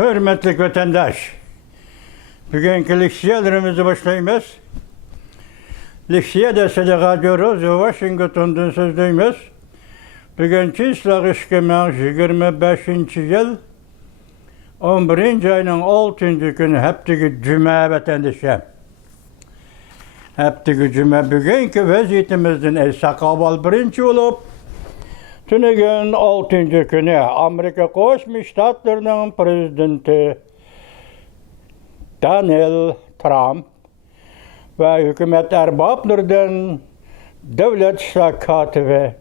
Hürmetli vatandaş, bugünkü leksiyalarımızı başlayımız. Leksiya dersede radyouz, Washington'dan sözdeyimiz. Bugünkü ıslak 2025 yıl 11. ayının 6. günü hepteki cüme vatandaşım. Hepteki cüme bugünkü vaziyetimizden sakabal birinci olup, tünegün 6. günü Amerika Koşmuş Ştatlarının prezidenti Donald Trump ve hükümet erbaplarından devlet şakatı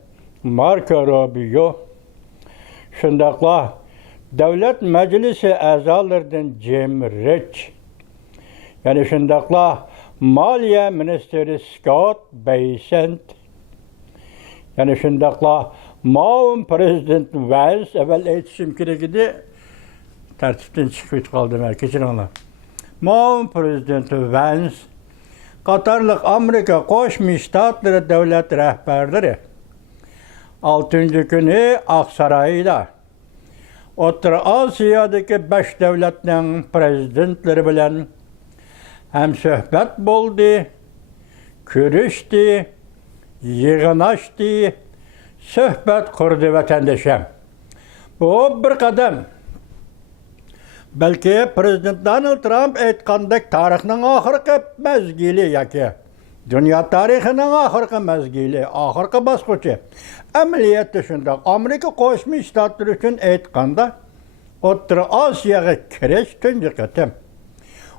Marco Rubio, şundakla devlet meclisi azalarından Jim Rich, yani şundakla Maliye Ministeri Scott Bessent, yani şundakla Mağun Prezident Vance, evvel eğitim kiregidi tertipten çıkıp kaldım herkesin ona. Mağun Prezident Vance, Katarlık Amerika Koşmuş Ştatları devlet rehberleri 6. günü Aksaray'da Orta Asya'daki 5 devletin prezidentleri bilen hem söhbet buldu, görüştü, yığınaştı, söhbet kurdu vatandaşım. Bu bir kadem. Belki Prezident Donald Trump aytgandek tarixning oxirgi mezgili yoki dünya tarixining oxirgi mezgili, oxirgi bosqichi. Amaliyotda shundoq. Amerika Qo'shma Shtatlari uchun aytganda O'rta Osiyoga kirish tunji qatim.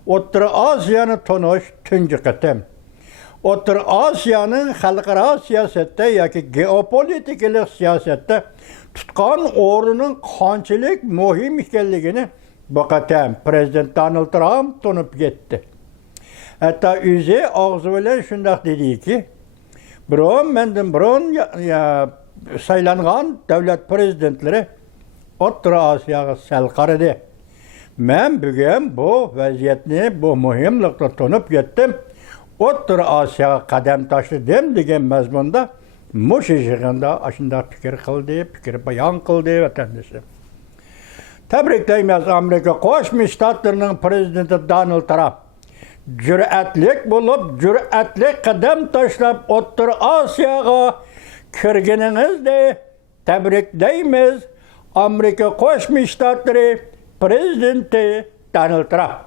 O'rta Osiyoni tonish tunji qatim. O'rta Osiyoning xalqaro siyosatda yoki geopolitik siyosatda tutgan o'rnining qanchalik muhim ekanligini bu qatam Prezident Donald Trump tonib ketdi. Hatta o'zi og'zi bilan shundoq dediki, mendan biron saylangan davlat prezidentlari O'rta Osiyoga sal qaradi. Men bugun bu vaziyatni, bu muhimlikni tonib ketdim. O'rta Osiyoga qadam tashladim degan mazmunda mush yig'inda shunday fikr qildi, fikr bayon qildi vatandoshlar. Tebriklaymiz Amerika Qo'shma Shtatlarining prezidenti Donald Trump. Cüretlik bulup, cüretlik qadam tashlab O'rta Osiyoga kirganingizni tebriklaymiz Amerika Qo'shma Shtatlari prezidenti Donald Trump.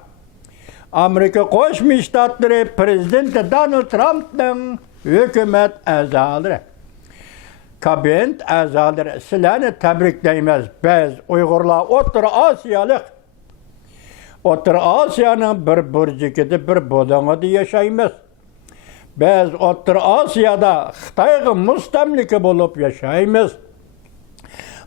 Amerika Qo'shma Shtatlari prezidenti Donald Trumpning hükümet a'zolari, kabinet a'zolari sizlarni tabriklaymiz. Biz Uyg'urlar O'rta Osiyolik, O'rta Osiyoning bir burjikida, bir bo'lag'ida yashaymiz. Biz O'rta Osiyoda Xitoyga mustamlika bo'lib yashaymiz.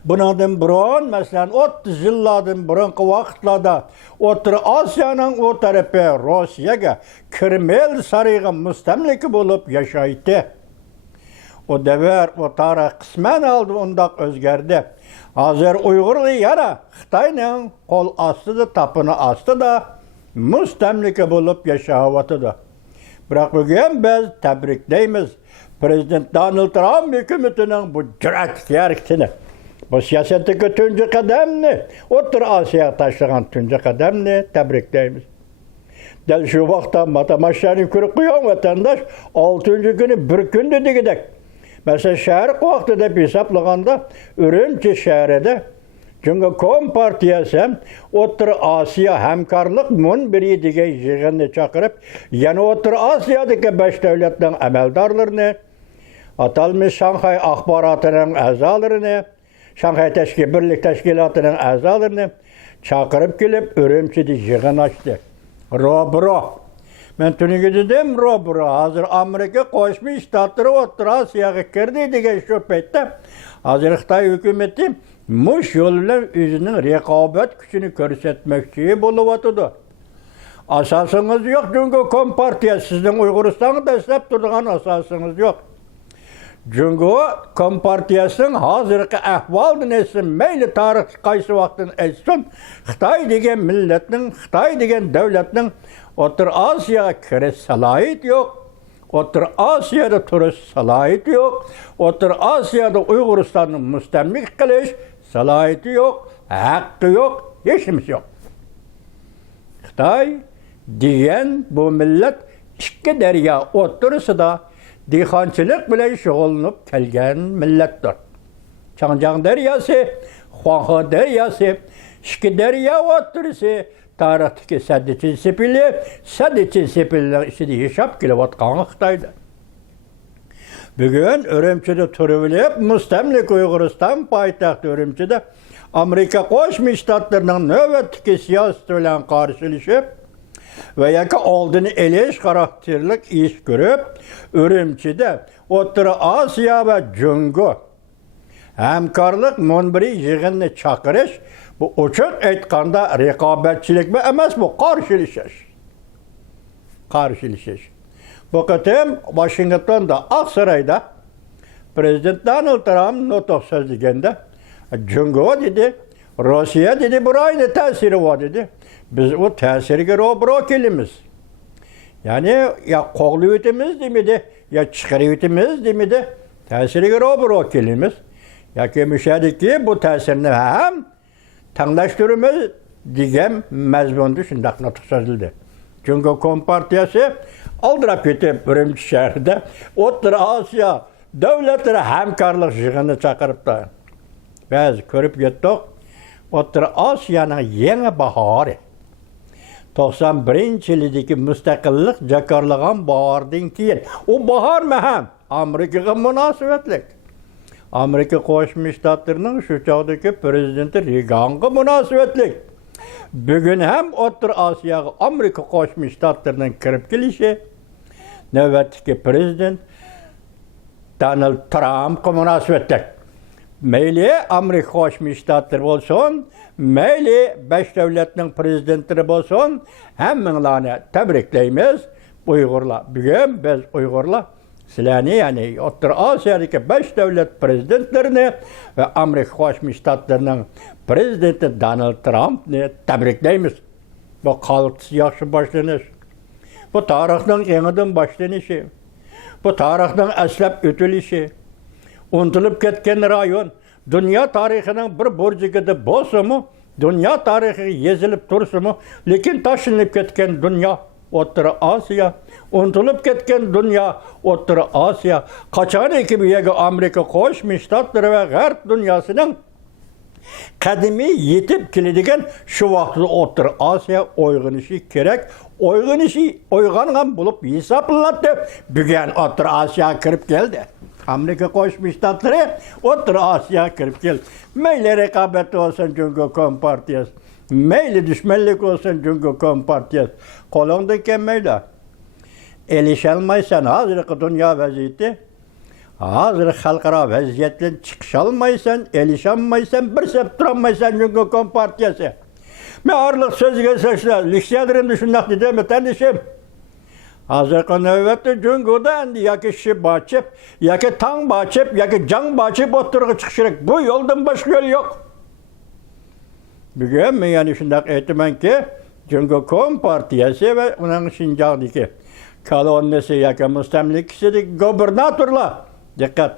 Bundan biron, masalan, 30 yillardan burungi vaqtlarda O'rta Osiyoning o tarafi Rossiyaga Kreml sarayga mustamlika bo'lib yashaydi. O davr, o tarix qisman oldi undaq o'zgardi. Hozir Uyg'urlar yana Xitoyning qo'l ostida, tapini ostida mustamlika bo'lib yashayotdi. Biroq bugun biz tabriklaymiz Prezident Donald Trump hukumatining bu jur'atkorligini. Bu siyosatdagi tunji qadamni, O'rta Osiyoga tashlagan tunji qadamni tabriklaymiz. Dal shu vaqtda matamashani ko'rib qo'ygan vatandosh 6. kuni bir kunda degidek. Mesela Sharq vaqti deb hisoblaganda Urumchi shahrida Jungo Kompartiyasi O'rta Osiyo hamkorlik munbiri degan yig'inni chaqirib, yana O'rta Osiyodagi 5 davlatning amaldorlarini, atalmish Shanxay axborotining a'zolarini, Shanxay birlik tashkilotining a'zolarini chaqirib kelib, Urumchida yig'in ochdi. Robro. Men tuniga dedim, Robro, hozir Amerika Qo'shma Shtatlari O'rta Osiyoga kirdi degan shu paytda hozir Xitoy hukumati mush yo'l bilan o'zining raqobat kuchini ko'rsatmoqchi bo'lyapti. Asosingiz yo'q, Jungo Kompartiyasi sizning Uyg'uristonga dastlab turgan asosingiz yo'q. Jungo Kompartiyasining hozirgi ahvolini esa mayli tarix qaysi vaqtdan aytsin, Xitoy degan millatning, Xitoy degan davlatning O'rta Osiyoga kirish salohiyati yo'q. O'rta Osiyoda turish salohiyati yo'q. O'rta Osiyoda Uyg'uristonni mustamlik qilish salohiyati yo'q, haqqi yo'q, hech nimasi yo'q. Xitay degan bu millat ikki daryo o'rtasida dehqonchilik bilan shug'ullanib kelgan millatdir. Changjiang daryosi, Huanghe daryosi, ikki daryo o'rtasi tarixdagi saddichi sepillar ichida yashab kelayotgan Xitoyda. Bugün Ürümçi'de turulib, mustamlik Uyg'uriston poytaxti Ürümçi'de Amerika Qo'shma Shtatlarning navbatdagi siyosati bilan qarshilashib va yoki oldini elish xarakterlik ish ko'rib, Ürümçi'de O'rta Osiyo va Jungo hamkorlik munbiri yig'inni chaqirish bu ochiq aytganda raqobatchilik emas, bu qarshilashish. Bu qatim Washingtonda, Aqsarayda Prezident Donald Trump nutq so'zlaganda Jungo dedi, Rossiya dedi, burayni ta'siri var dedi. Biz o ta'siriga ro'baro kelamiz. Yani ya qo'g'lib o'tamiz demidi, ya chiqarib o'tamiz demidi, ta'siriga ro'baro kelamiz. Yoki mushadiki bu ta'sirni ham tanlashtiramiz degan mazmunda shundaq nutq so'zildi. Jungo Kompartiyasi aldırıp ketib Ürümçi shahrida O'rta Osiyo davlatlari hamkorlik yig'ini chaqiribdi. Biz ko'rib yetdik, O'rta Osiyoning yangi bahori 91-yildagi mustaqillik jakarlagan bahordan keyin o bahor ham Amerikaga munosabatlik. Amerika Qo'shma Shtatlarining shu chog'dagi prezidenti Reagan'ga munosabatlik. Bugün hem O'rta Osiyoga Amerika Qo'shma Shtatlarining kirib kelishi navbatdagi prezident Donald Trumpga munosabatlik. Mayli Amerika Qo'shma Shtatlari bo'lsin, mayli 5 davlatning prezidentlari bo'lsin, hammalarni tabriklaymiz. Uyg'urlar, bugun biz Uyg'urlar sizlarni, ya'ni O'rta Osiyodagi 5 davlat prezidentlarini va Amerika Qo'shma Shtatlarining prezidenti Donald Trumpni tabriklaymiz. Bu qaltis yaxshi boshlanish. Bu tarixning yangidan boshlanishi. Bu tarixning aslab o'tilishi. Unutilib ketgan rayon, dunyo tarixining bir burjigida bo'lsa-mu, dunyo tarixi yezilib tursa-mu, lekin tashlanib ketgan dunyo O'rta Osiyo, unutilib ketgan dunyo O'rta Osiyo. Qachonki bu yerga Amerika Qo'shma Shtatlari va G'arb dunyosining qadimiy yetib keladigan shu vaqtda O'rta Osiyo uyg'onishi kerak. Uyg'ongan bo'lib hisoblanadi. Bugun O'rta Osiyo kirib keldi. Amerika Qo'shma Shtatlari O'rta Osiyo kirib keldi. Mayli raqobat olsin Jungo Kompartiyasi, mayli dushmanlik olsin Jungo Kompartiyasi, qo'lingdan kelmaydi. Elisholmaysan hozirgi dunyo vaziyati. Hozir xalqaro vaziyatdan chiqisholmaysan, elisholmaysan, bir sep turolmaysan Jungo Kompartiyasi. Men orliq so'zga so'zlar, leksiyalarimda shunday dedim, tanishim. Hozirgi navbatda Jungoda endi yoki kishi bochib, yoki tang bochib, yoki jang bochib o'tirg'i chiqish kerak. Bu yo'ldan boshqa yo'l yo'q. Bugun men yana shunday aytamanki, Jungo Kompartiyasi va uning Shinjongdagi kolonnasi yoki mustamlikasidagi gubernatorlar diqqat,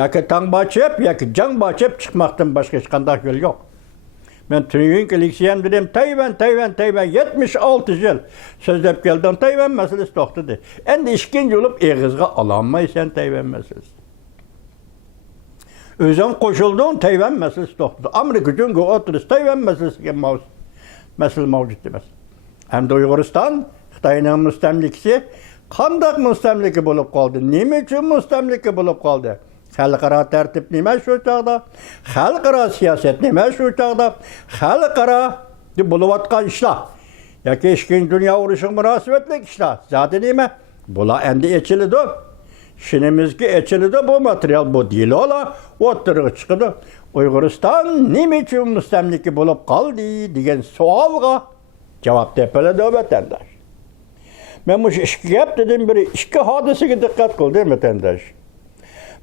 yoki tang bochib, yoki jang bochib chiqmoqdan boshqa hech qanday yo'l yo'q. Men Tüyün leksiyam dedim, Tayvan 76 yıl sözlep geldim, Tayvan meselesi toxtadı. Endi işkinci olup eğizga alanmaysan Tayvan meselesi. Özün koşulduğun Tayvan meselesi toxtadı. Amerika Jungo oturuz Tayvan meselesi mesele mevcut demez. Hem de Uyg'uriston, Xitoyning mustamlikasi qanday mustamlika bo'lib qoldi? Nima uchun mustamlika bo'lib qoldi? Xalqaro tartib nima shu chog'da? Xalqaro siyosat nima shu chog'da? Xalqaro bo'layotgan ishlar yoki Ikkinchi dunyo urushiga munosabatlik ishlar zodi nima? Bular endi echiladi. Shinimizga echiladi bu material, bu dilolar o'tirg'i chiqadi. Uyg'uriston nima uchun mustamlika bo'lib qoldi degan savolga javob topiladi vatandosh. Men bu ikki gap dedim, bir ikki hodisaga diqqat qildim vatandosh.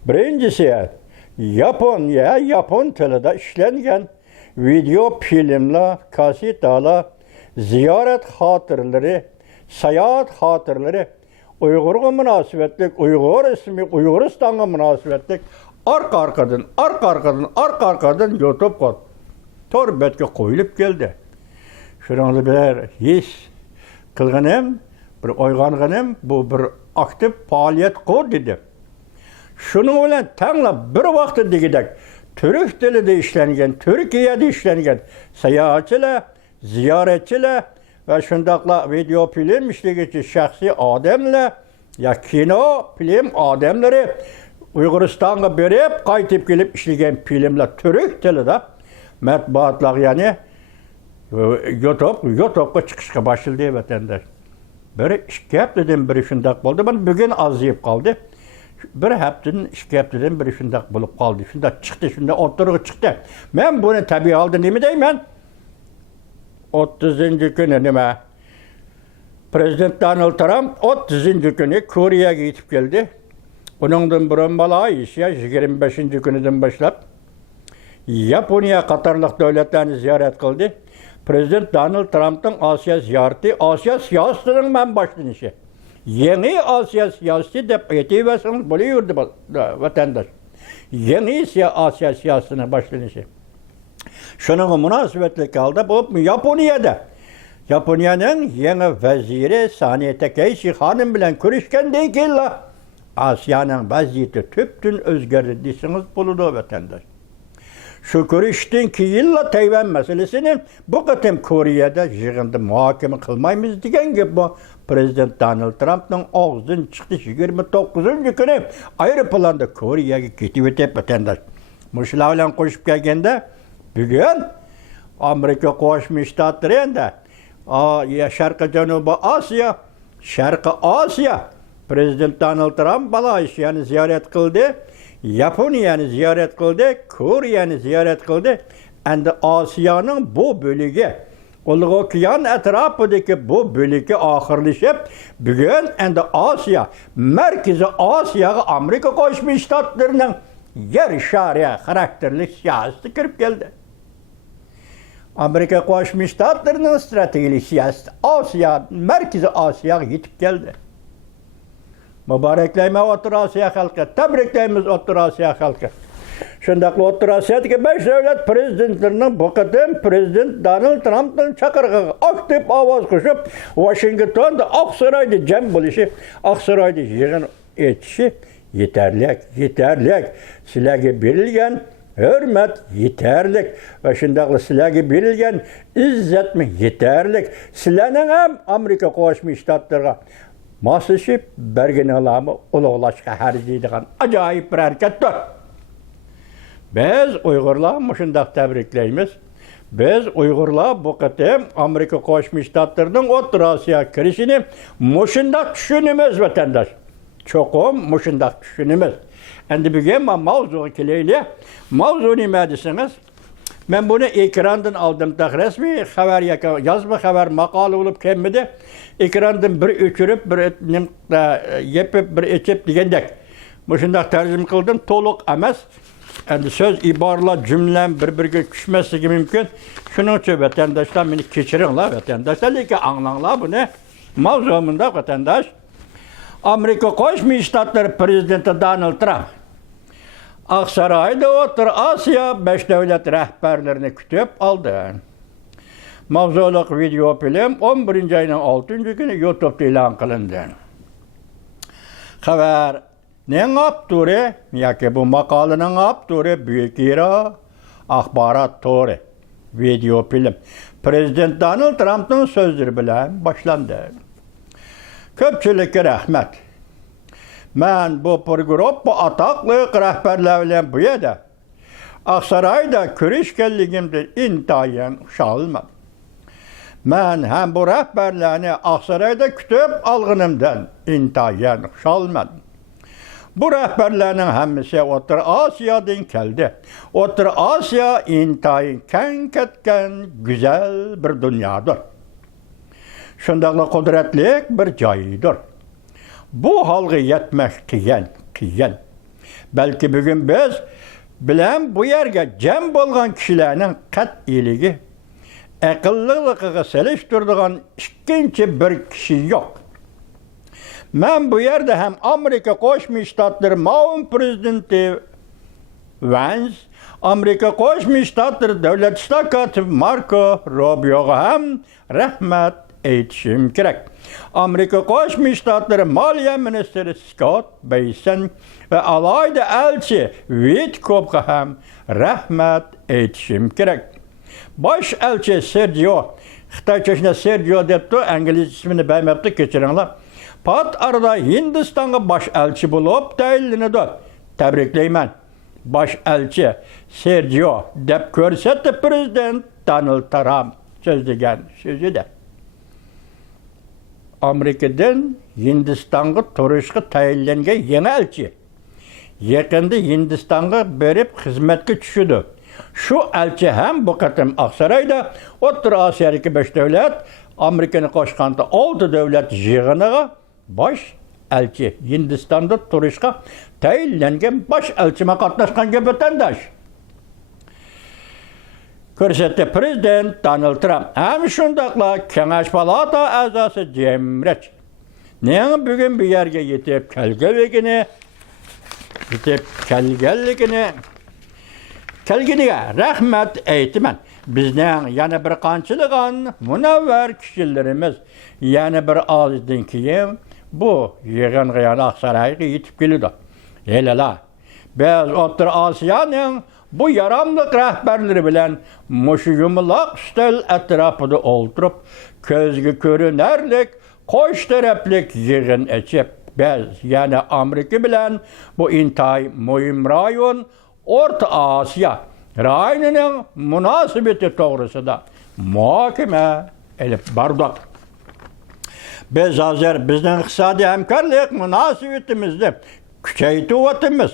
Birincisi, Yapon tilida ishlangan video filmlar, kasetalar, ziyorat xotiralari, sayohat xotiralari, Uyg'urga munosabatlik, Uyg'ur ismi, Uyg'uristonga munosabatlik arqa-arqadan YouTube to'r betga qo'yilib keldi. Shuningdek bir hech Kılgınım, bir oyganğınım, bu bir aktif faaliyet qıl dedi. Şunun bilen tanlap bir vaqtı digidek Türk dilide işlengen, Türkiye'de işlengen seyahatçiler, ziyaretçiler ve şundaqla video film işleyici şahsi adamlar ya kino film adamları Uyguristan'a berip qaytıp gelip işlegen filmler Türk tilide matbuatlar yani YouTube'a çıkışga başladı vatandaş. Bir iki haftadan beri şundaq boldu. Ben bugün azıyıp kaldı. Bir haftadan iki haftadan beri şundaq bulup kaldı. Şundaq çıktı, şundaq oturuğa çıktı. Ben bunu tabii aldım nemi deymen? 30. günü nime? Prezident Donald Trump 30. günü Kore'ye gidip geldi. Onundan burun bala işe 25. günüden başlap Yaponiya Katarlık devletlerini ziyaret kıldı. Prezident Donald Trump'ın Asya ziyareti, Asya siyasetinin ben başlanışı. Yeni Asya siyaseti de etiversiniz buluyordu vatandaş. Yeni Asya siyasetine başlanışı. Şunun münasebetli kaldı bu Japonya'da. Japonya'nın yeni veziri Saniye Takaichi hanım bilen görüşkendeki ki Asya'nın vaziyeti tüptün özgürlüğü desiniz buludu vatandaş. Şu görüştün ki yılla Tayvan meselesini bu kadar Kore'de yığında muhakeme kılmayımız diyen gibi bu Prezident Donald Trump'ın ağzından çıktı 29. günü ayrı planda Kore'ye gidiyor vatandaş. Muşlavla koşup geldiğinde bugün Amerika Koşmuş Ştatları'nda Şarkı Canubu Asya, Şarkı Asya Prezident Donald Trump Malaysia'nı ziyaret kıldı. Japonya'nı ziyaret kıldı, Kore'yi ziyaret kıldı. Endi Asya'nın bu bölüge, Uluq Okyan etrafındaki bu bölüge ahırlaşıp, bugün endi Asya, Merkezi Asya'ya Amerika Koşmuş Ştatlarının yer şarıya karakterli siyaseti kirip geldi. Amerika Koşmuş Ştatlarının stratejik siyaseti Asya, Merkezi Asya'ya gidip geldi. Mübarekleyme Otur Asya halkı, tebrikleyimiz Otur Asya halkı. Şundaqlı Otur Asya'daki 5 devlet prezidentlerinin bu kadın Prezident Donald Trump'ın çakırığı aktif avaz kuşup Washington'da Aksaray'da cem buluşu, Aksaray'da yığın etişi yeterlik. Silahı verilgen hürmet yeterlik. Ve şundaqlı silahı verilgen izzet mi yeterlik. Silahının hem Amerika Koşmuş Ştatları'na Masışıp bergen alamı uluğlaşka harcaydıgan acayip bir harekettir. Biz Uygurlar muşundaq tebrikleyimiz. Biz Uygurlar bu kadar Amerika Koşmuş Ştatları'nın Otur Asya kirişini muşundaq düşünümüz vatandaş. Çokum muşundaq düşünümüz. Endi bugün mavzu kileyle, mavzu nime desiniz? Ben bunu ekrandan aldım da resmi haber yazma haber makalı olup kemmedi. Ekrandan bir öçürüp bir yepip bir içip degендek. Muşundaq tercüme kıldım toluk emas. Endi söz ibarlar cümlem birbiriga küçmesi mümkün. Şunun için vatandaşlar beni keçirinler vatandaşlar ki anlanlar bunu. Mavzumunda vatandaş Amerika Koşmuş Ştatları Prezidenti Donald Trump Aksaray'da Otur Asya 5 devlet rehberlerini kütüp aldı. Mavzuluk video film 11. ayının 6. günü YouTube'da ilan kılındı. Haber ne apturi? Yaki bu makalının apturi büyük ira akbarat doğru. Video film. Prezident Donald Trump'ın sözleri bilen başlandı. Köpçülükü rahmet. Ben bu program bu ataklı rehberlerle bu yerde Aksaray'da körüşkelliğimde intayen şalmadım. Ben hem bu rehberlerini Aksaray'da kütüp algınımdan intayen şalmadım. Bu rehberlerin hemisi Otur Asya'dan geldi. Otur Asya intayen kenketken güzel bir dünyadır. Şundaqla kudretli bir cayıdır. Bu halgı yetmek kiyen. Belki bugün biz bilen bu yerge cem bolgan kişilerin kat'iliği, akıllılığı seliştirdiğin ikinci bir kişi yok. Ben bu yerde hem Amerika Koşmuş Ştatları Maun Prezidenti Vance, Amerika Koşmuş Ştatları Devlet İşler Katibi Marco Rubio'ya hem rahmet aytishim kerak. Amerika Qo'shma Shtatlari Moliya ministri Scott Beysen ve alayda elçi Witkoffga ham rahmat aytishim kerak. Baş elçi Sergio, Xitoycha Sergio debdi, İngiliz ismini bilmabdi, kechiringlar. Pat arada Hindistonga baş elçi bo'lib tayinlanadi. Tabriklayman. Baş elçi Sergio deb ko'rsatdi prezident Donald Trump so'zlagan so'zida. Amerikadan Hindistonga turishga tayinlangan yangi elchi yaqinda Hindistonga berib xizmatga tushdi. Shu elchi ham bu qatim Oqsaroyda O'rta Osiyodagi 5 davlat, Amerikani qo'shganda 6 davlat yig'iniga bosh elchi Hindistonda turishga tayinlangan bosh elchima qatnashgan vatandosh. Ko'rsatdi prezident Donald Trump. Ham shundaqla Kengash palata a'zosi Jim Risch. Nega bugun bu yerga yetib kelganiga rahmat aytaman. Bizning yana bir qanchiligan munavvar kishilarimiz yana bir ozdan keyin bu yig'inga yana Oqsaroyga yetib keladi. Elala. Biz O'rta Osiyoning bu yaramlıq rəhbərləri bilan mushu yumaloq stol atrofida o'ltirib, ko'zga ko'rinarlik, qo'sh taraflik yig'in ochib, biz yana Amerika bilan bu intay muhim rayon O'rta Osiyo rayonining munosabati to'g'risida muhokama olib bordik. Biz hozir bizning iqtisodiy hamkorlik munosabatimizni kuchaytiryapmiz.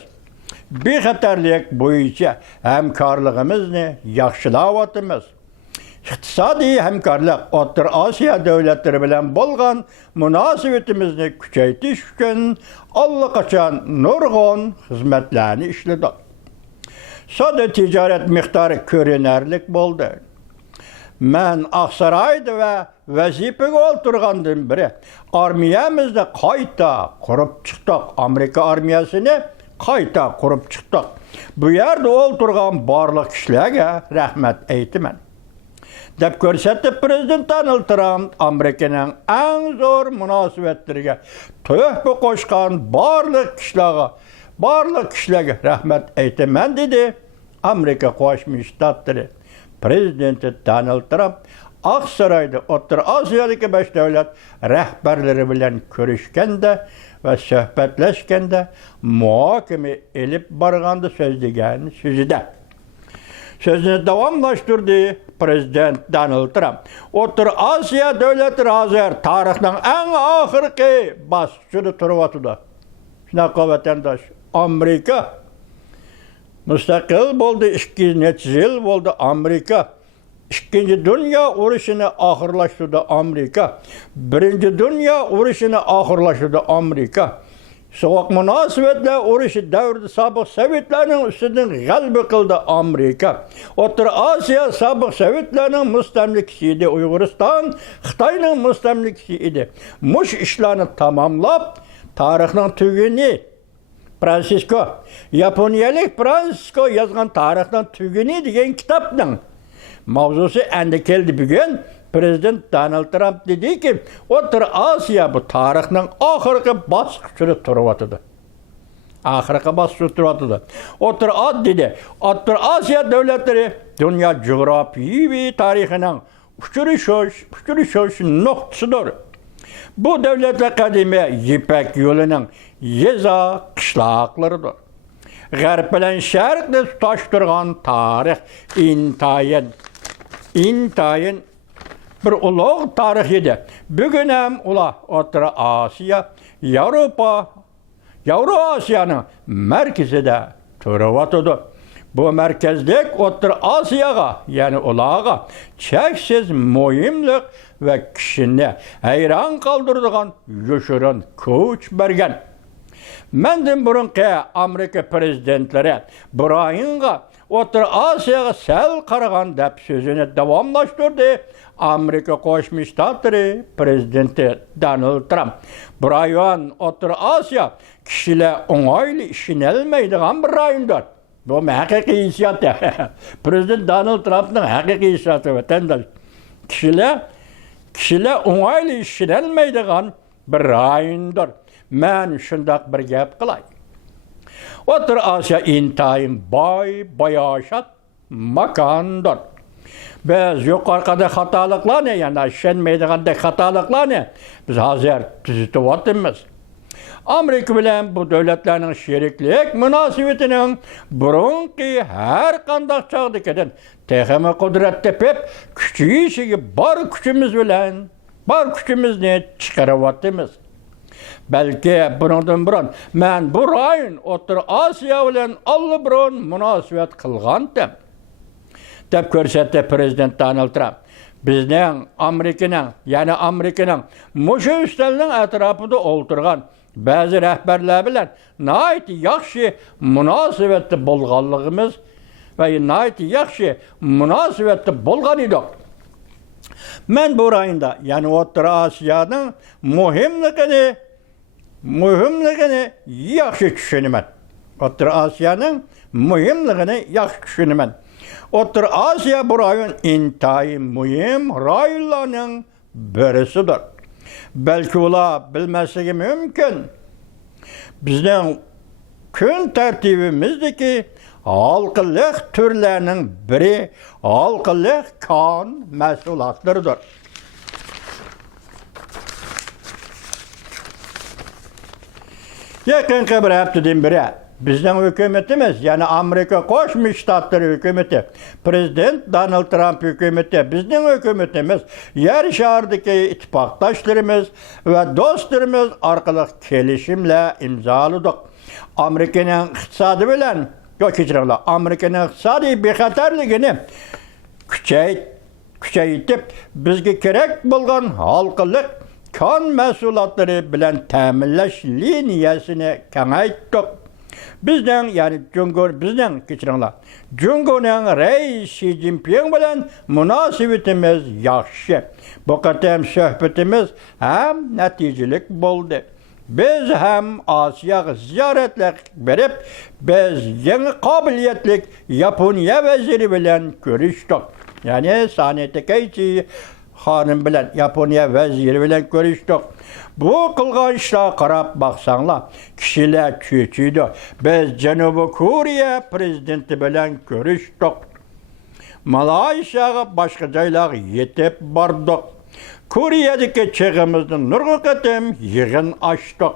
Bexatarlik bo'yicha hamkorligimizni yaxshilayapmiz. Iqtisodiy hamkorlik O'rta Osiyo davlatlari bilan bo'lgan munosabatimizni kuchaytirish uchun allaqachon nurg'un xizmatlarni ishladik. Soda tijorat miqdori ko'rinarlik bo'ldi. Men Oqsaroyda va vazifaga o'tirgandan beri armiyamizni qayta qurib chiqdik. Amerika armiyasini qayta qurib chiqdik. Bu yerda o'tirgan barliq kishilarga rahmat aytaman. Deb ko'rsatdi prezident Donald Trump Amerikaning eng zo'r munosabatlariga tuhfa qo'shgan barliq kishilarga rahmat aytaman dedi Amerika Qo'shma Shtatlari prezidenti Donald Trump Oqsaroyda O'rta Osiyodagi 5 davlat rahbarlari bilan ko'rishganda ve suhbatlashganda muhokama elib borganda so'zlagan so'zida. Sözünü davamlaştırdı prezident Donald Trump. O'rta Osiyo davlatlari hozir tarixning eng oxirgi bosqichida turibdi. Shunaqa vatandosh, Amerika mustaqil bo'ldi, 2 yil bo'ldi. Amerika Ikkinchi Dünya urushini oxirlashtirdi Amerika. Birinchi Dünya urushini oxirlashtirdi Amerika. Soğuk munosabatlar urushi davrida sobiq Sovetlarning ustidan g'alaba qildi Amerika. O'rta Osiyo sobiq Sovetlarning mustamlikasi edi. Uyg'uriston Xitoyning mustamlikasi edi. Mush ishlarni tamomlab, tarixning tugini Yaponiyalik Fransisko yozgan tarixning tugini degan kitobning mavzusi endi keldi bugun. Prezident Donald Trump dedi ki, O'rta Osiyo bu tarixning oxirgi bosqichida turibdi. O'rta Osiyo davlatlari dunyo jo'g'rafiy tarixining uchrashuv nuqtasidir. Bu davlatlar qadimiy Ipak yo'lining yeza qishloqlaridir. G'arb bilan sharqni tutashtirgan tarix intayin bir ulug' tarix edi. Bugun ham ular O'rta Osiyo, Yevroosiyoning markazida turibdi. Bu markazlik O'rta Osiyoga, ya'ni ularga cheksiz muhimlik va kishini hayron qoldiradigan yoshirin kuch bergan. Mendan burungi Amerika prezidentlari Brayinga O'rta Osiyoga sal qaragan deb so'zini davomlashtirdi. Amerika Qo'shma Shtatlari prezidenti Donald Trump. Bu rayon O'rta Osiyo kishilar o'ng'ayli ishonolmaydigan bir rayondir. Bu haqiqiy hissiyoti. Prezident Donald Trumpning haqiqiy hissiyoti vatandosh. Kishilar kişiler oңайлы işlenmeydiğen bir rayondur. Men şundak bir gap kılay. Otur Asya intayın bayaşat makandır. Biz yukarıda hatalıklar ne yani işlenmeydiğen de hatalıklar ne? Biz hazır düzütüp atımız. Amerika bilen bu devletlerinin şeriklik münasebetinin burunki her kandak çağdıkeden tehime kudret tepip küçüğü bar küçümüz bilen bar küçümüzni çıkarıvattımız. Belki bundan burun men bu rayon Otur Asya bilen allı burun münasebet kılgandım. Dep körsetdi Prezident Donald Trump. Bizden Amerika'nın muşu üstelinin etrafında oturgan bazı rehberler bilen nayet yaxşı münasebetli bolğanlığımız ve nayet yaxşı münasebetli bolğan idik. Men bu rayonda Otur Asya'nın mühimligini yaxşı düşünümen. Otur Asya'nın mühimligini yaxşı düşünümen. Otur Asya bu rayon intayı mühim rayonlarının birisidir. Belki ola bilmesigi mümkün. Bizden gün tertibimizdeki halkılık türlerinin biri halkılık kan mesulatlarıdır. Yakın bir haftadan beri bizden hükümetimiz Amerika Koşmuş Ştatları hükümeti, Prezident Donald Trump hükümeti, bizden hükümetimiz, yer şahırdaki ittifaktaşlarımız ve dostlarımız arkalık kelişimle imzaladık. Amerika'nın iktisadı bilen, Amerika'nın iktisadi bexatarligini küçeytip bizge kerek bulgan halkılık kan mesulatları bilen teminleş liniyasını kengayttık. Bizden Cungo'nun reis Xi Jinping bilen münasebetimiz yaxşı. Bu kadar söhbetimiz hem neticelik boldu. Biz hem Asya'ya ziyaretler verip biz yeni kabiliyetlik Japonya veziri bilen görüştük. Sani Takaichi hanım bilen Japonya veziri bilen görüştük. Bu kılgan işe karab baksanlar, kişiler küçüydü. Biz Cenubi Koriya prezidenti bilen görüştük. Malaysiyaga başka jaylarga yetip bardık. Koreyadaki çeğimizden nurgu ketim yığın açtık.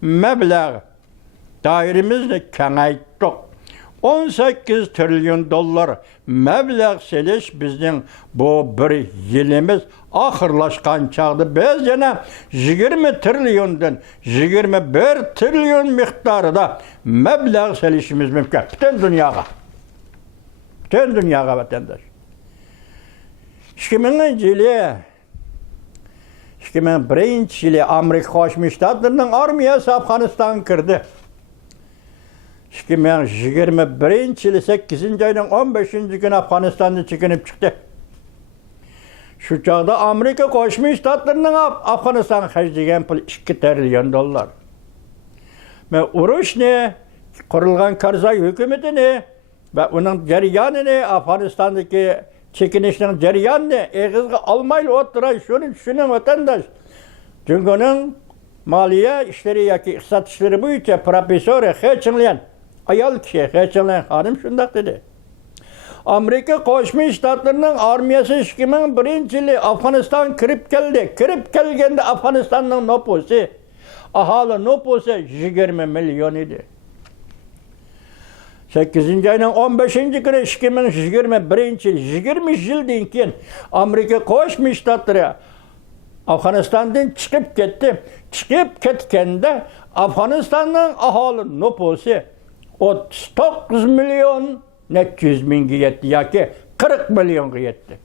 Meblağ dairemizni kengayttık. 18 trilyon dollar meblağ seliş bizden bu bir yılımız ahırlaşkan çağdı. Biz yana 20 trilyondan 21 trilyon miktarında meblağ selişimiz mümkün. Bütün dünyaya vatandaş. 2001 yılı Amerika Koşmuş Ştatlarının armiyası Afganistan'a girdi. 2021 yılı 8. ayının 15. günü Afganistan'da çekinip çıktı. Şu çağda Amerika Koşmuş Ştatlarının Afganistan'a harcayan pul 2 trilyon dolar. Ve uruş ne? Kurulgan Karzai hükümetini ve onun cereyanını Afganistan'daki çekinişinin cereyanını eğizge almayla oturan şunun vatandaş. Cungo'nun maliye işleri yaki iktisat işleri boyunca profesörü heçinleyen ayal kişi heçinleyen hanım şundak dedi. Amerika Koşmuş Ştatlarının armiyası 2001 yılı Afganistan kirip geldi. Kirip gelgende Afganistan'ın nüfusu, ahali nüfusu 20 milyon idi. 8. ayının 15. günü 2021 yıl 20 yıldan keyin Amerika Koşmuş Ştatları Afganistan'dan çıkıp gitti. Çıkıp ketkende Afganistan'ın ahali nüfusu 39 milyon 400 bin yetti yaki 40 milyon yetti.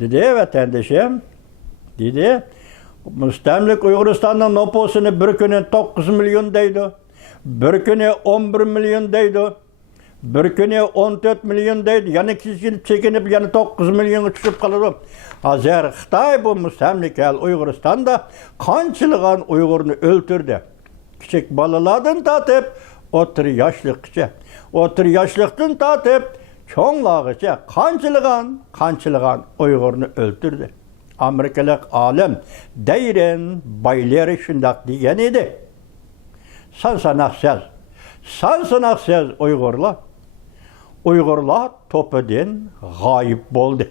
Dedi vatandaşım, dedi müstemlik Uyguristan'ın nüfusunu bir günü 9 milyon deydi. Bir günü 11 milyon deydi. Bir günü 14 milyon deydi. Yani kişi çekinip 9 milyon çıkıp kalır. Hazır Xitay bu müstemlik Uyguristan'da kançılığın Uygur'unu öldürdü. Küçük balalardan tatıp 30 yaşlıkça. 30 yaşlıktan tatıp çoğunlağıca kançılıgan Uygur'unu öldürdü. Amerikalık alim deyren bayları şundak diyen idi. Sansanak söz Uygurlar topeden gayip boldu.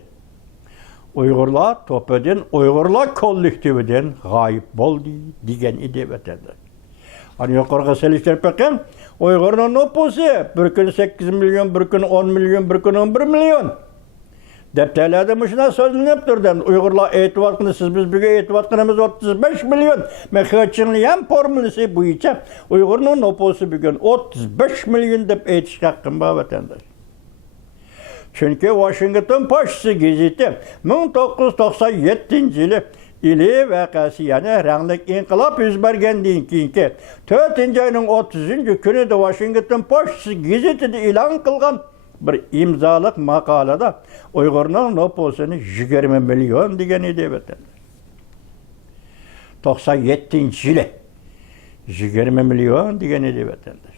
Uygurlar kollektividen gayip boldu diyen idi vatandaş. Hani yukarıga seliştirip bakayım, Uygur'un nüfusu bir gün 8 milyon, bir gün 10 milyon, bir gün 11 milyon. Deptelerde mışına sözlenip durdu. Uygurlar eğitim siz biz bir eğitim 35 milyon. Mekaçınlayan formülüsü bu için Uygur'un nüfusu bir gün 35 milyon dep eğitiş hakkın bu vatandaş. Çünkü Washington Post'u gazeti 1997 yılı ili vakası yani ranglik inkılap yüz bergendiğin kiyinki 4. ayının 30. günü de Washington Post'u gazetede ilan kılgan bir imzalık makalada Uygur'un nüfusunu 20 milyon diyen idi vatandaş. 97 yılı 20 milyon diyen idi vatandaş.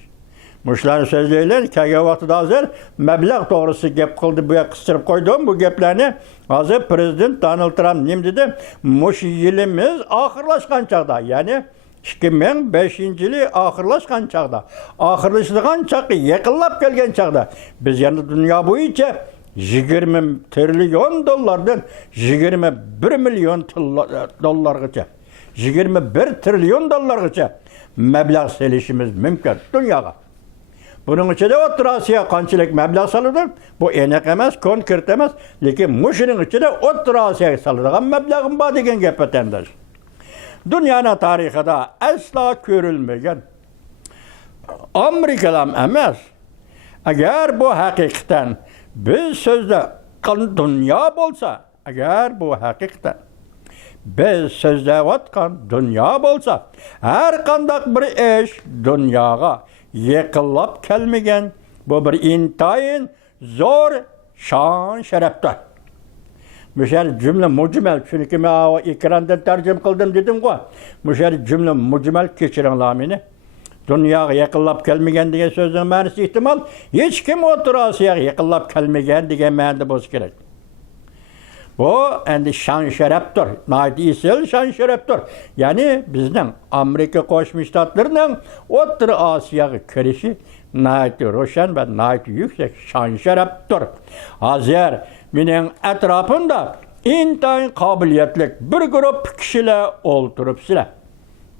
Muşlar sözleyler ki vakti hazır meblağ doğrusu gep kıldı bu kıstırıp koydum bu geplerini hazır Prezident Donald Trump nem dedi muş yılımız ahırlaşkan çağda yani 2005 yılı ahırlaşkan çağda ahırlaşkan çağı yakınlap gelgen çağda biz yani dünya boyunca 20 trilyon dolardan 21 milyon dolargacha 21 trilyon dolargacha meblağ selişimiz mümkün dünyaya. Bunun için de Orta Asya kançılık meblağ salıdır. Bu enek emez, konkret emez. Lekin muşinin içinde Orta Asya'ya salıdığın meblağın var degen gep vatandaş. Dünyanın tarihinde asla görülmegen Amerikalam emez. Eğer bu hakikaten biz sözde dünya bolsa, eğer bu hakikaten biz sözde vatkan dünya bolsa, her kandak bir eş dünyaya yıkılıp kelmegen bu bir intayin zor şan şereftir. Müşer cümle mucmel çünkü ben ekrandan tercüme kıldım dedim ko. Müşer cümle mucmel geçiren lamini. Dünyaya yıkılıp kelmegen diye sözün manası ihtimal hiç kim Orta Asya'ya yıkılıp kelmegen diye manada boz gerek. Bu endi şan şereftir. Nayet isil şan şereftir. Yani bizden Amerika Koşmuş Ştatlarının Orta Asya'ya kirişi nayet roşan ve nayet yüksek şan şereftir. Hazır minin etrafında intayin kabiliyetlik bir grup kişiler oturup silah.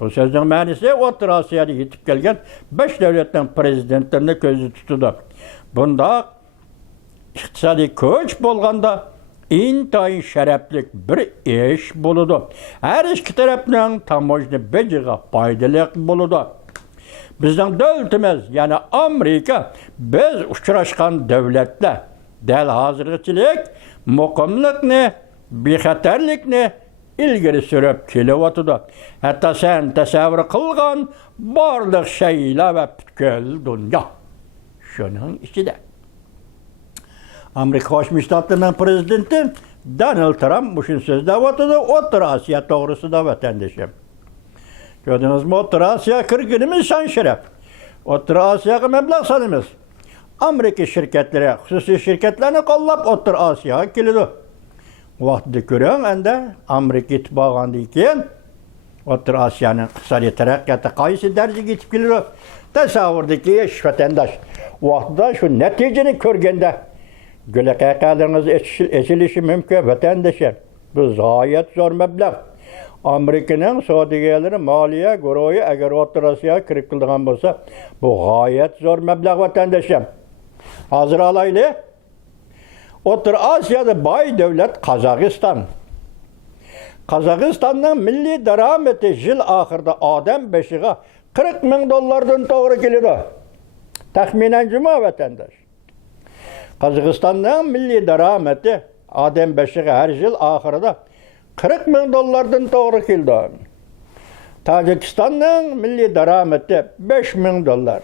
Bu sözün manisi Orta Asya'da yetip gelgen 5 devletten prezidentlerine gözü tutudu. Bunda iktisadi köç bolganda intayin şereflik bir iş buludu. Her iki tarafından tamojni beciga faydalı buludu. Bizden devletimiz yani Amerika biz uçraşkan devletle del hazırlıkçılık, mukamlıkni, bexatarlikni ilgiri sürüp kelevatıdı. Hatta sen tasavvur kılgan barlık şeyler ve bütkül dünya. Şunun içinde. Amerika Koşmuş Ştatlarının prezidenti Donald Trump bu sözde vatıdı Orta Asya doğrusu da vatandaşım. Gördünüz mü Orta Asya kırgınımız şan şeref. Orta Asya'ya meblağ sanımız. Amerika şirketleri, hususi şirketlerini kollap Orta Asya'ya kilidi. Vakti görüyorsun ende Amerika itibağındayken Orta Asya'nın kısari terakkatı kayısı derzi geçip kilidi. Tasavvurdaki eş vatandaş. Vaktida şu neticeni körgende gülekakalarınız esilişi mümkün vatandaşlar. Bu gayet zor meblağ. Amerika'nın Saudiyaları maliye guruyu eğer Orta Asya'ya kirip kıldıgan bolsa bu gayet zor meblağ vatandaşlar. Hazır alaylı. Orta Asya'da bay devlet Kazakistan. Kazakistan'ın milli derameti yıl ahırda adam beşiğe 40 bin dolardan doğru geliyor. Tahminen cuma vatandaş. Kazakistan'ın milli derameti adam beşiğe her yıl ahırda 40 bin dolardan doğru geliyor. Tacikistan'ın milli derameti 5 bin dolar.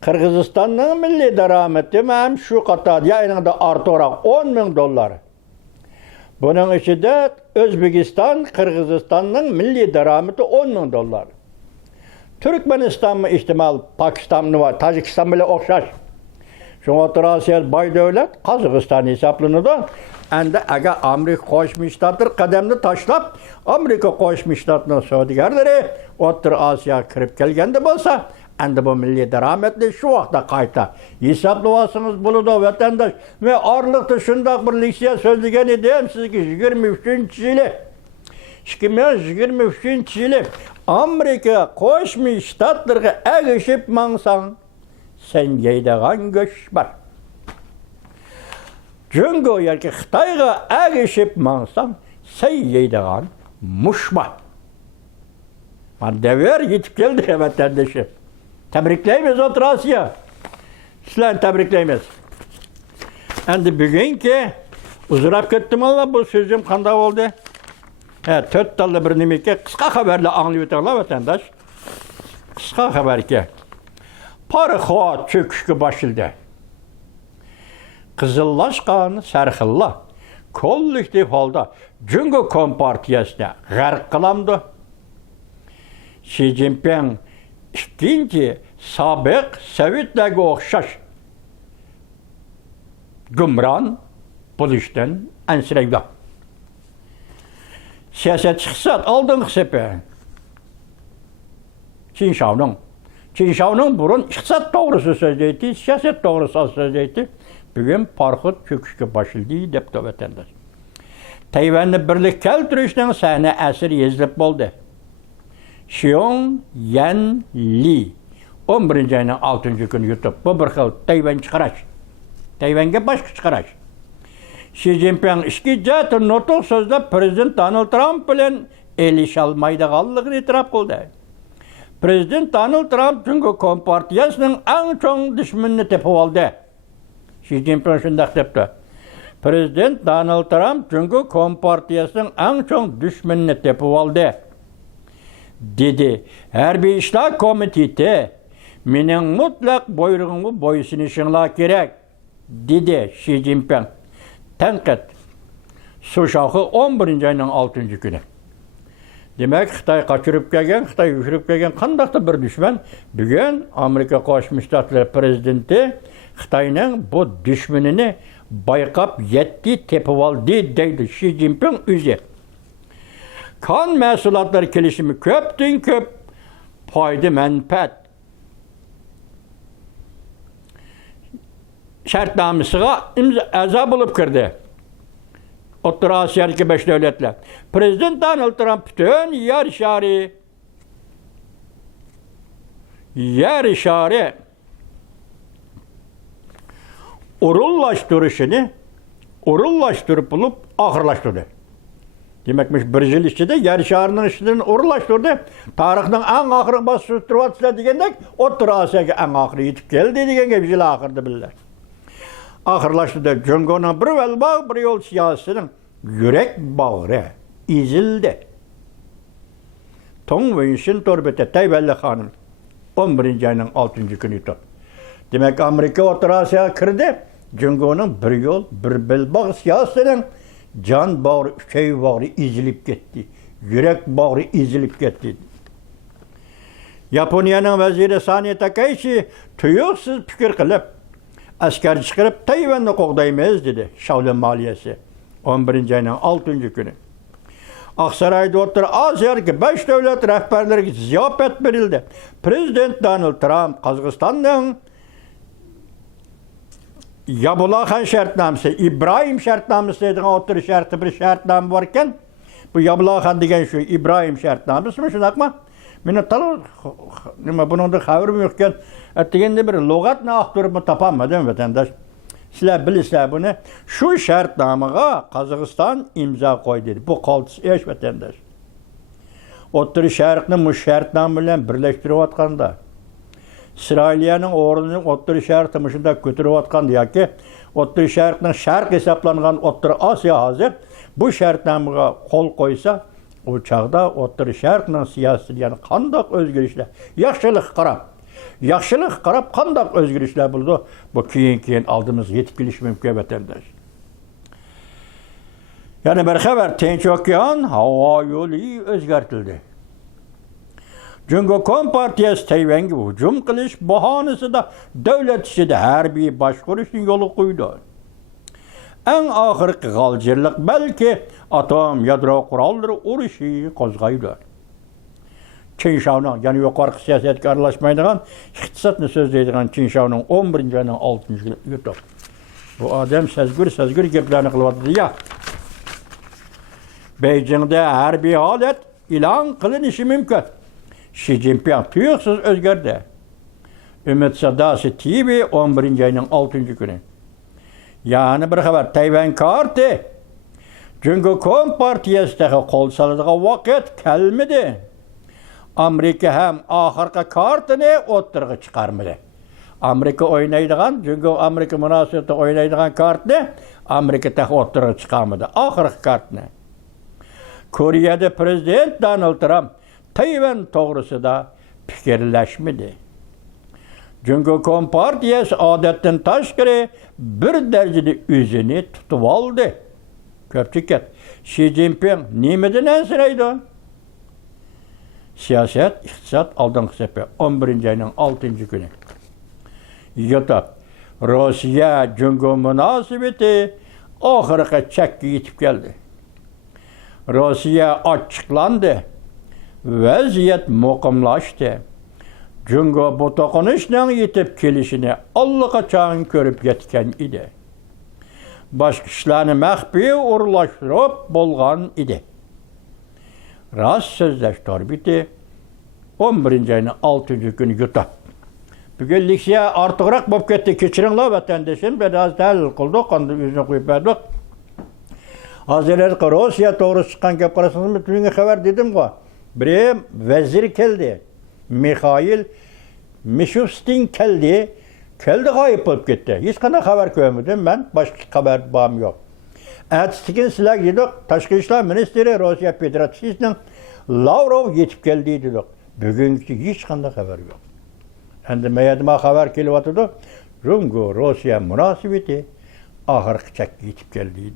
Kırgızistan'ın milli derameti hem şu kadar yayınında artarak 10 bin dolar. Bunun içinde Özbekistan, Kırgızistan'ın milli derameti 10 bin dolar. Türkmenistan mı ihtimal Pakistan mı var, Tacikistan bile okşar. Şu Orta Asya bay devlet Kazakistan hesaplanıdı. Endi aga Amerika Qo'shma Shtatlar qadamni tashlab, Amerika Qo'shma Shtatlar savdogarlari O'rta Osiyoga kirib kelganda bo'lsa, endi bu milliy daromadni shu vaqtda qayta hisoblab olsangiz bo'ladi vatandosh. Va orliqda shundoq bir leksiya so'zlagan edim sizga 23-yili 2023-yili Amerika Qo'shma Shtatlarga agishib mangsang, sen yeydigan go'sht bor. Jungo yoki Xitoyga agishib mangsang, sen yeydigan mush bor. Mana devir yetib keldi vatandoshim. Tabriklaymiz O'rta Osiyo. Sizlarni tabriklaymiz. Endi bugungi uzrab ketdim Allah bu so'zim qanday bo'ldi? 4 talla bir nimaga qisqa xabarlar anglayib o'tinglar vatandosh. Qisqa xabarga. Parxod cho'kishga boshildi. Qizillashgan sarxillar kollektiv holda Jungo Kompartiyasida g'arq qilamdi. Xi Jinping ikkinchi sobiq Sovetlarga o'xshash gumron bo'lishdan ansiraydi. Siyosat iqtisod oldingi sepi. Çinşavның burun iqtisod to'g'risi so'zlaydi, siyosat to'g'risi so'zlaydi. Bugün parxod cho'kishga boshildi deb vatandosh. Tayvanni birlik keltirishning sahna asri yezilib bo'ldi. Xiong Yan Li 11 ayning 6 kuni YouTube bu bir xil Tayvan chiqarish. Tayvanga boshqa chiqarish. Xi Jinping ikki jat nutq so'zlab prezident Donald Trump bilan elisholmaydiganligini e'tirof qildi. Prezident Donald Trump Jungo Kompartiyasining eng chong dushmanini tepib oldi. Xi Jinping shunday debdi. Prezident Donald Trump Jungo Kompartiyasining eng chong dushmanini tepib oldi. Dedi. Harbiy ishlar komiteti mening mutlaq buyrug'imga bo'ysunishinglar kerak, dedi Xi Jinping. Tanqid. So'shoqi 11 ayning 6 kuni. Demak, Xitoy qochirib kelgan, Xitoy yushirib kelgan qandaqdir bir dushman bugun Amerika Qo'shma Shtatlar prezidenti Xitoyning bu dushmanini bayqab yetti tepib oldi deydi Xi Jinping o'zi. Kan mahsulotlar kelishimi ko'pdan ko'p foyda manfaat shartnomasiga a'zo bo'lib kirdi. O'rta Osiyodagi 5 davlatlar. Prezident Donald Trump butun yer shari urullaştırıp bulup ahırlaştırdı. Demekmiş bir yıl içinde yer şarının işlerini urullaştırdı. Tarihinin en ahırı basıştırıvatçılar degендek O'rta Osiyoga en ahırı yetip geldi degenge bir yıl ahırdı bilirler. Ahırlaştırdı. Jungo'nun bir velbağ bir yol siyasının yürek bağrı izildi. Tong Wenshin Torbete Tayvanlı hanım 11 ayının 6 günü tuttu. Demek Amerika O'rta Osiyoga kirdi. Jungo'nun bir yol bir belbağ siyasının can bağrı, şey bağrı izilip gitti. Yürek bağrı izilip gitti. Japonya'nın veziri Sani Takaichi tuyuksuz fikir kılıp asker çıkarıp Tayvan'ı qo'g'daymiz dedi Shaolin maliyesi 11 ayının 6 günü. Aksaray'da O'rta Osiyo'dagi 5 davlat rahbarlariga ziyofat berildi. Prezident Donald Trump Qozog'istonning Yabulaxan shartnomasi, İbrahim shartnomasi degan O'rta sharti bir shartnoma bor ekan. Bu Yabulaxan degan shu İbrahim shartnomasimi shunaqmi? Meni talab nima buningda xabarim yo'q ekan. Atganda bir lug'atni aqtirib topolmadim vatandosh. Sizlar bilasizlar buni. Shu shartnomaga Qozog'iston imzo qo'ydi. Bu qoltis ish vatandosh. O'rta sharqni bu shartnoma bilan birlashtirayotganda İsrailiyaning o'rnini O'rta Sharqda shunday ko'tarayotganda yoki O'rta Sharqning sharq hisoblangan O'rta Osiyo hozir bu shartnomaga qo'l qo'ysa, o chaqda O'rta Sharqning siyosatiga yana qanday o'zgarishlar, yaxshilik qarab qanday o'zgarishlar bo'ldi, bu keyin oldimizga yetib kelish mumkin vatandosh. Yana bir xabar, Tinch okean havo yo'li o'zgartirildi. Çünkü Kompartiyası Tayvan'a hücum kılış bahanesi da devlet işide harbiy başkuruşun yolu koydu. En ahırkı galcırlık belki atom yadro kuralları uruşu kozgaydı. Çin Şav'nın, yani yukarı siyasetki aralashmaydigan, iqtisodni so'zlaydigan Çin Şav'nın 11. ayının 6. günü YouTube. Bu adam sezgür geplarni qilyapti ya. Beijing'de harbiy holat e'lon qilinishi mumkin. Xi Jinping tuyuqsiz o'zgardi. Ümit Sadasi TV 11. ayının 6. günü. Yani bir xabar Tayvan kartı. Çünkü Kompartiyasidagi qo'l soladigan vaqt kelmedi. Amerika hem ahirki kartını o'ttirg'i chiqarmadi. Amerika o'ynaydigan, çünkü Amerika munosabatda o'ynaydigan kartni Amerika tax o'ttirg'i chiqarmadi. Ahirki kartni. Koreyada prezident Donald Trump Tayvan to'g'risida fikrlashmadi. Çünkü Kompartiyası odatdan tashqari bir darajada o'zini tutib oldi. Ko'pchilik Xi Jinping nimadan ansiraydi? Siyaset, iktisat aldığın sefer 11. ayının 6. günü. YouTube, Rusya-Cumhur münasebeti ahırka çekki yetip geldi. Rusya açıklandı. Vaziyet muqimlaştı. Cumhur bu toqunuşla yetip kelişini allaqachon ko'rib yetken idi. Başka işlerini maxfiy uğurlaştırıp bolgan idi. Rast sözleştir bitti. 11. ayının 6. günü yutup. Bugün liksiye artıqraq bop ketdi. Kechiringlar vatandaşım. Biraz dalil qildik, endi yüzüne qo'yib berdik. Hazırlar Rusya to'g'ri chiqqan gap qarasangiz, butunga xabar dedim-ku. Bir vazir keldi. Mikhail Mishustin keldi. Keldi g'oyib bo'lib ketdi. Hech qanday xabar ko'rmadim men. Boshqa xabar bam yo'q. Ertesikin sizlar dedik, Tashqi ishlar ministri Rusya Federatsiyasining Lavrov yetib keldi dedik. Bugungi hech qanday xabar yo'q. Endi mayadima xabar kelyapti. Cumhur Rusya munosabati oxirgi chakka yetib keldi.